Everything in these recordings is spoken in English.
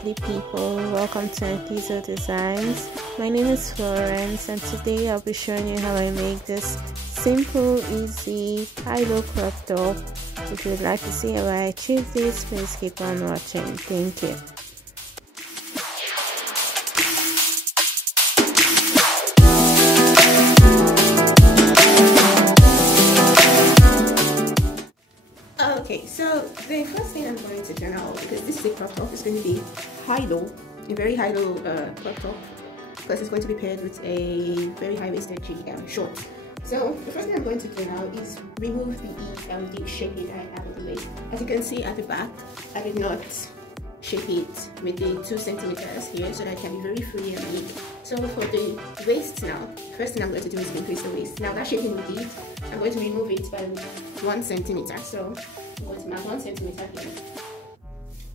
lovely people, welcome to Anthizo Designs. My name is Florence and today I'll be showing you how I make this simple, easy, high-low crop top. If you'd like to see how I achieve this, please keep on watching. Thank you. Okay, so the first thing I'm going to do now, because this is a crop top, is going to be high-low, a very high-low crop top, because it's going to be paired with a very high-waisted short. So the first thing I'm going to do now is remove the shaping I have on the waist. As you can see at the back, I did not shape it with the 2 centimeters here, so that it can be very free and neat. So for the waist now, first thing I'm going to do is increase the waist. Now that shaping we did, I'm going to remove it by 1 centimeter. So I'm going to mark 1 centimeter here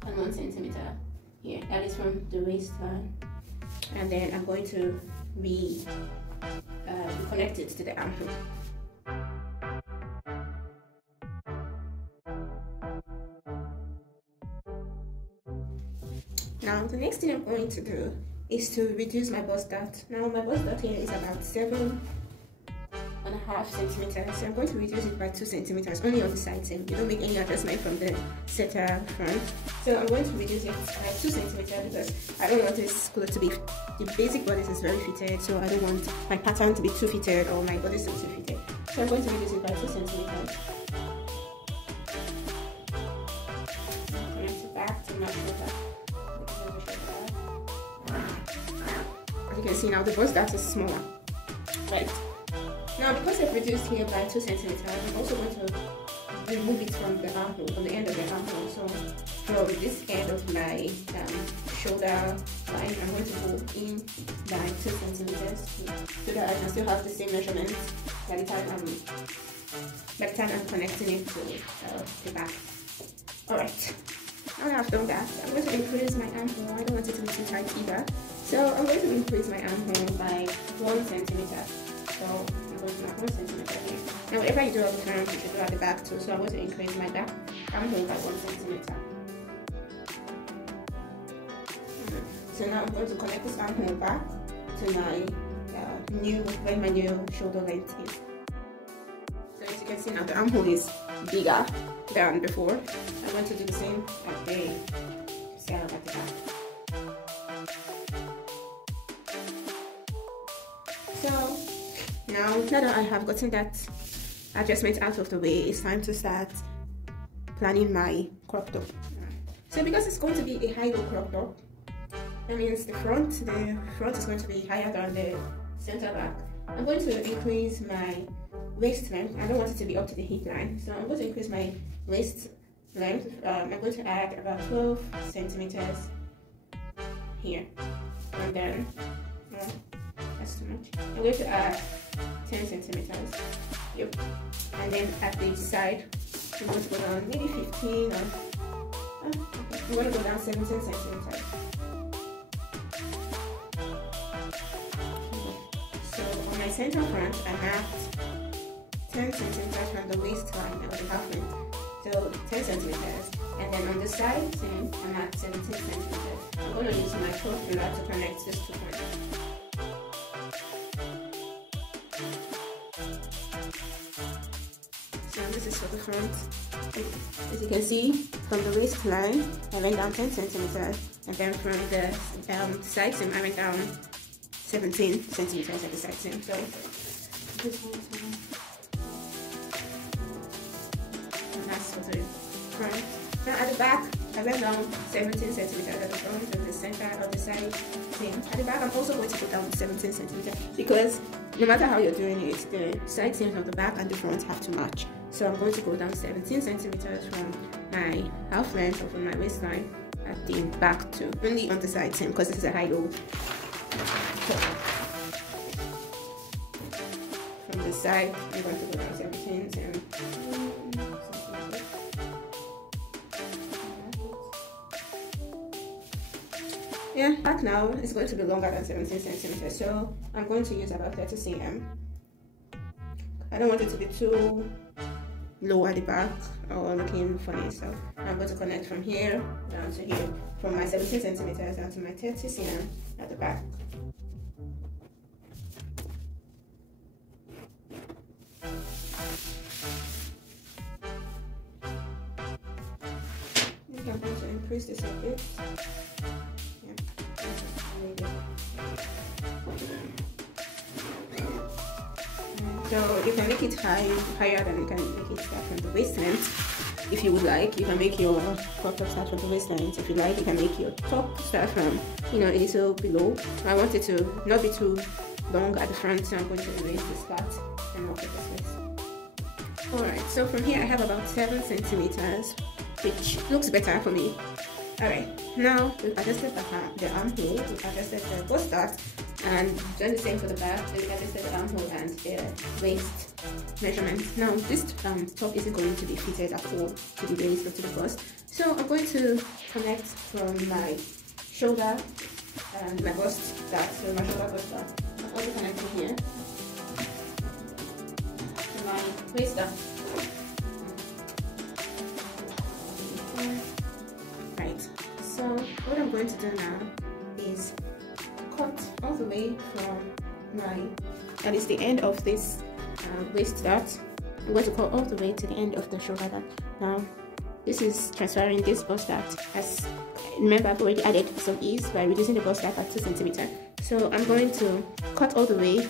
and 1 centimeter here. That is from the waistline, and then I'm going to reconnect it to the armhole. Now the next thing I'm going to do is to reduce my bust dart. Now my bust dart here is about 7.5 centimeters, so I'm going to reduce it by 2 centimeters only on the side seam. You don't make any adjustment from the center front. So I'm going to reduce it by 2 centimeters because I don't want this cloth to be, the basic bodice is very fitted, so I don't want my pattern to be too fitted or my bodice to be too fitted. So I'm going to reduce it by 2 centimeters. Connect it back to my shoulder. As you can see now, the bust dart is smaller, right? Now because I've reduced here by 2 centimeters, I'm also going to remove it from the armhole, from the end of the armhole. So from this end of my shoulder line, I'm going to go in by 2 centimeters so that I can still have the same measurement by the time I'm connecting it to the back. Alright, now that I've done that, I'm going to increase my armhole. I don't want it to be too tight either. So I'm going to increase my armhole by 1 centimeter. So I'm going to mark 1 centimeter here. Now whatever you do at the front, you should do at the back too. So I'm going to increase my back armhole by 1 centimeter. So now I'm going to connect this armhole back to my where my new shoulder length is. So as you can see now, the armhole is bigger than before. I'm going to do the same at the side at the back. So now that I have gotten that adjustment out of the way, it's time to start planning my crop top. So because it's going to be a high-low crop top, that means the front is going to be higher than the center back. I'm going to increase my waist length. I don't want it to be up to the hip line, so I'm going to increase my waist length. I'm going to add about 12 centimeters here, and then that's too much. I'm going to add 10 centimeters. Yep. And then at the side, I'm going to go down maybe 15 or I'm going to go down 17 centimeters. So on my center front, I marked 10 centimeters from the waistline or the half length. So 10 centimeters. And then on the side, same, I marked 17 centimeters. I'm going to use my curve ruler to connect these 2 points. So this is for the front. As you can see, from the waistline, I went down 10 centimeters, and then from the side seam, I went down 17 centimeters at the side seam. So this one, and that's for the front. Now at the back, I went down 17 centimeters at the front of the center of the side seam. At the back, I'm also going to go down 17 centimeters because no matter how you're doing it, the side seams of the back and the front have to match. So I'm going to go down 17 centimeters from my half length or from my waistline at the back to only on the side seam because this is a high-low. From the side, I'm going to go down 17 centimeters. Yeah, back now is going to be longer than 17 centimeters, so I'm going to use about 30 cm. I don't want it to be too low at the back or looking funny. So I'm going to connect from here down to here, from my 17 centimeters down to my 30 cm at the back. I'm going to increase this a bit. So you can make it higher than you can make it start from the waist length. If you would like, you can make your crop top start from the waist length. If you like, you can make your top start from, a little below. I want it to not be too long at the front, so I'm going to erase this part and knock it this way. Alright, so from here I have about 7 centimeters, which looks better for me. Alright, now we've adjusted the armhole, we've adjusted the bust dart, and done the same for the back. So we've adjusted the armhole and the waist measurement. Now this top isn't going to be fitted at all to the waist or to the bust, so I'm going to connect from my shoulder and my bust dart, so my shoulder bust dart. I'm also connecting here to my waist dart. So what I'm going to do now is cut all the way from that is the end of this waist dart. I'm going to cut all the way to the end of the shoulder dart. Now this is transferring this bust dart, as remember I've already added some ease by reducing the bust dart at 2 centimeters. So I'm going to cut all the way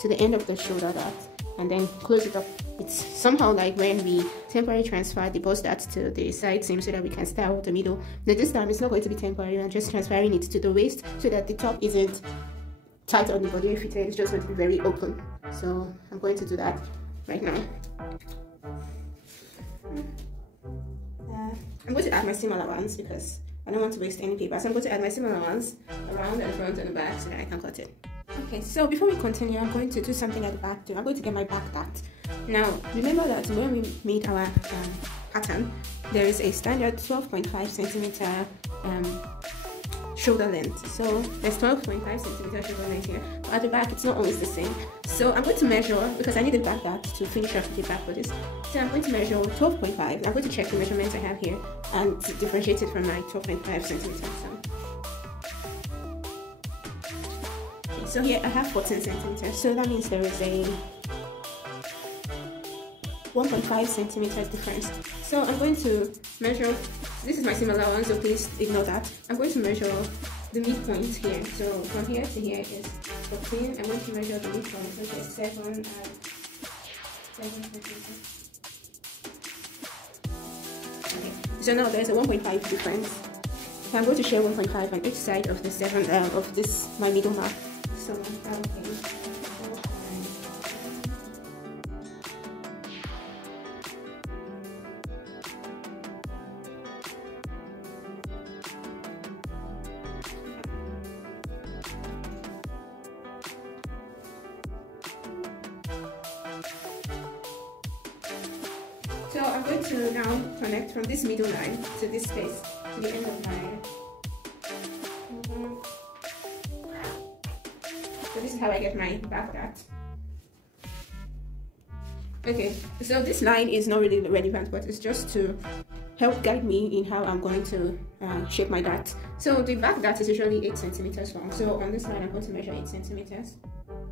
to the end of the shoulder dart and then close it up. It's somehow like when we temporarily transfer the bust dart to the side seam so that we can style the middle. Now this time it's not going to be temporary, I'm just transferring it to the waist so that the top isn't tight on the body fitted, it's just going to be very open. So I'm going to do that right now. I'm going to add my seam allowance because I don't want to waste any paper. So I'm going to add my seam allowance around the front and the back so that I can cut it. Okay, so before we continue, I'm going to do something at the back too. I'm going to get my back dart. Now, remember that when we made our pattern, there is a standard 12.5 centimeter shoulder length. So there's 12.5 centimeter shoulder length here. But at the back, it's not always the same. So I'm going to measure, because I need the back dart to finish off the back for this. So I'm going to measure 12.5. I'm going to check the measurements I have here and differentiate it from my 12.5 centimeters. So here I have 14 centimeters, so that means there is a 1.5 centimeters difference. So I'm going to measure, this is my seam allowance, so please ignore that. I'm going to measure the midpoint here. So from here to here is 14. I'm going to measure the midpoint, which is 7 and 7 centimeters. Okay, so now there's a 1.5 difference. So I'm going to share 1.5 on each side of the 7 of this, my middle mark. So I'm going to now connect from this middle line to this space to the end of my. So this is how I get my back dart. Okay, so this line is not really relevant, but it's just to help guide me in how I'm going to shape my dart. So the back dart is usually 8 centimeters long. So on this line, I'm going to measure 8 centimeters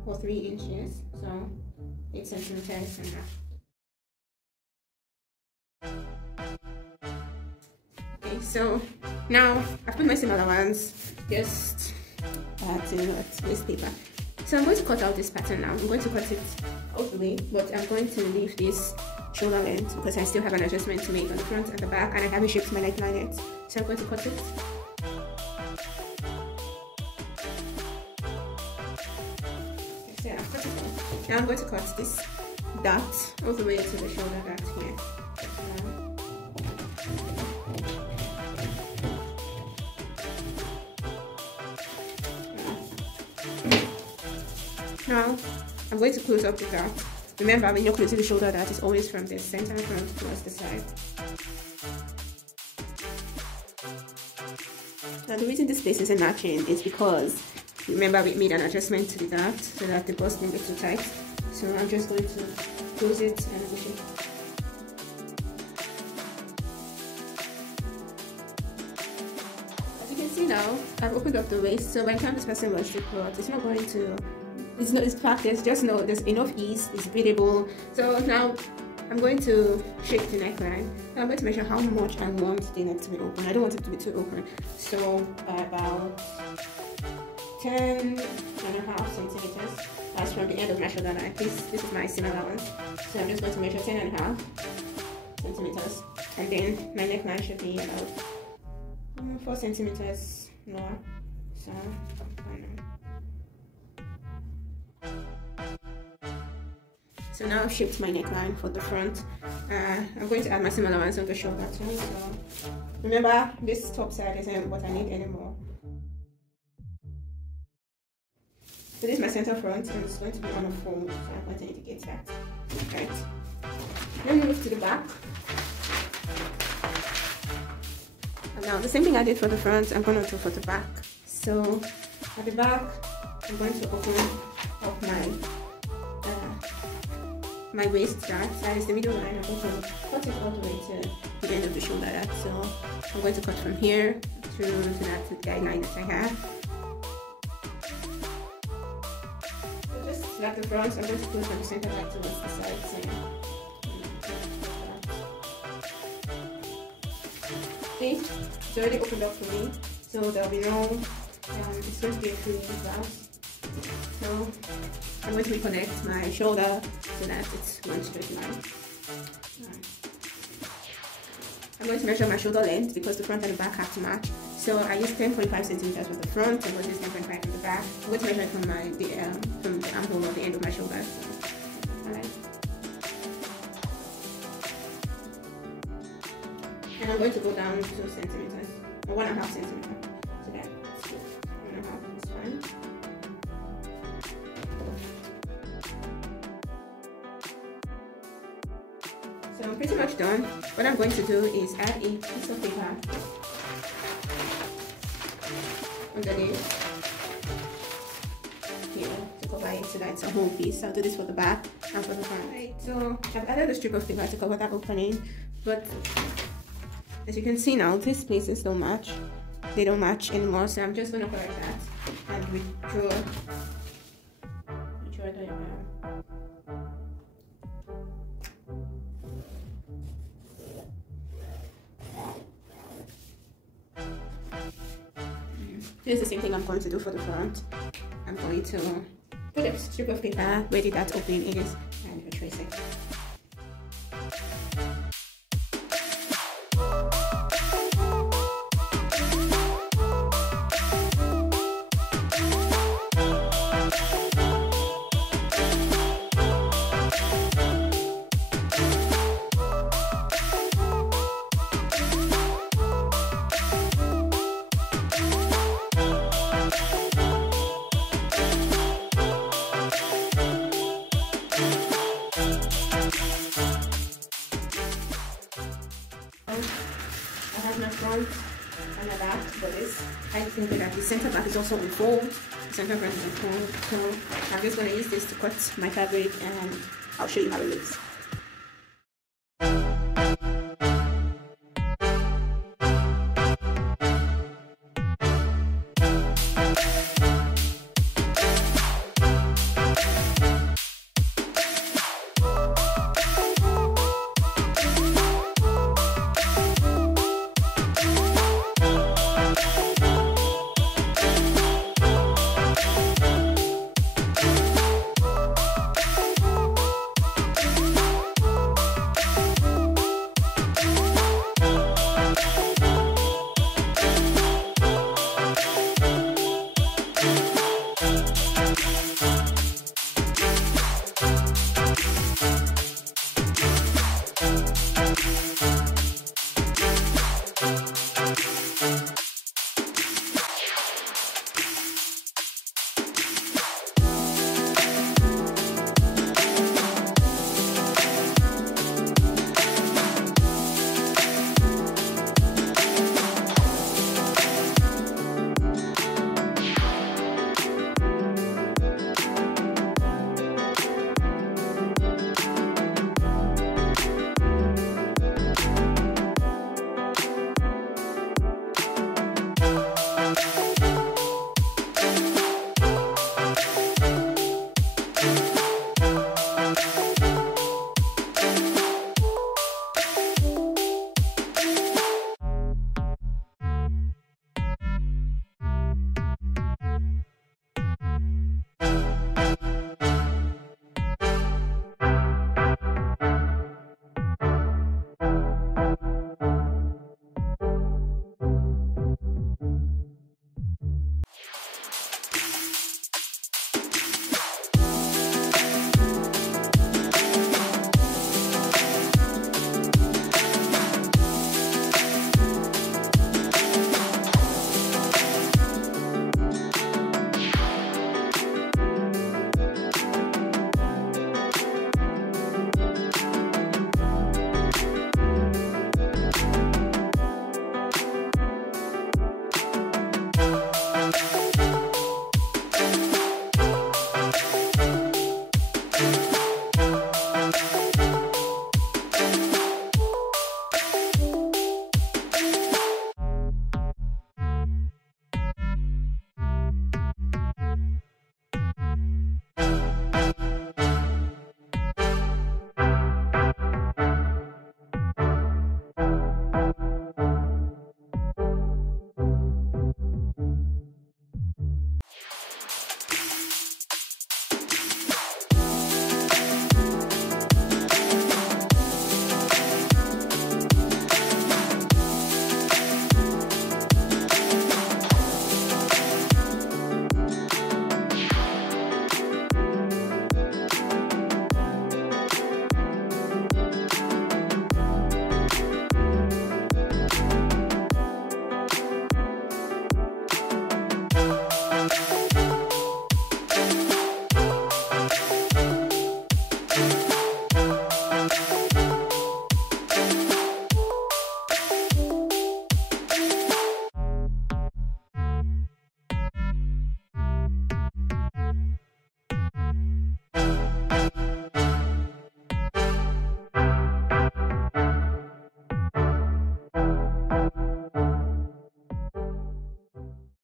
or 3 inches. So 8 centimeters and that. Okay, so now I've put my seam allowance just to waste paper. So I'm going to cut out this pattern now. I'm going to cut it all the way, but I'm going to leave this shoulder length because I still have an adjustment to make on the front and the back, and I haven't shaped my neckline yet. So I'm going to cut it. Okay, so I've cut it off. Now I'm going to cut this dart all the way to the shoulder dart here. Now, I'm going to close up the dart. Remember, when you're closing the shoulder dart, is always from the center front towards the side. Now, the reason this place isn't matching is because, remember, we made an adjustment to the dart so that the bust didn't get too tight. So I'm just going to close it and push it. see now, I've opened up the waist, so by the time this person wants to cut, it's not going to, it's packed, there's just no, there's enough ease, it's breathable. So now I'm going to shape the neckline. Now I'm going to measure how much I want the neck to be open. I don't want it to be too open. So by about 10.5 centimeters. That's from the end of my shoulder line. This is my seam allowance. So I'm just going to measure 10.5 centimeters. And then my neckline should be about 4 centimeters lower. So So now I've shaped my neckline for the front. I'm going to add my seam allowance on the shoulder too. So remember, this top side isn't what I need anymore. So this is my center front, and it's going to be on a fold, so I'm going to indicate that. Right. Then move to the back. And now the same thing I did for the front, I'm going to do for the back. So at the back, I'm going to open up my waist that is the middle line. I'm going to cut it all the way to the end of the shoulder. So I'm going to cut from here through to that guideline that I have. So just like the front, I'm going to push from the center back towards the sides. See, it's already opened up for me, so there'll be no, it's going to be a free blouse. So I'm going to reconnect my shoulder so that it's one straight line. I'm going to measure my shoulder length because the front and the back have to match. So I use 10.5 centimeters for the front, I'm going to use 10.5 from the back. I'm going to measure it from the armhole or the end of my shoulder. So, alright. And I'm going to go down 2 centimeters, or 1.5 centimeters. So that's 1.5 is fine. So I'm pretty much done. What I'm going to do is add a piece of paper underneath here to cover it so that it's a whole piece. I'll do this for the back and for the front. Right, so I've added a strip of paper to cover that opening, but as you can see now, these places don't match. They don't match anymore, so I'm just going to correct that and withdraw the Here's the same thing I'm going to do for the front. I'm going to put a strip of paper where that opening is and retrace it. I have my front and my back for this. I think that the center back is also on fold. The center front is on fold. So I'm just going to use this to cut my fabric and I'll show you how it looks.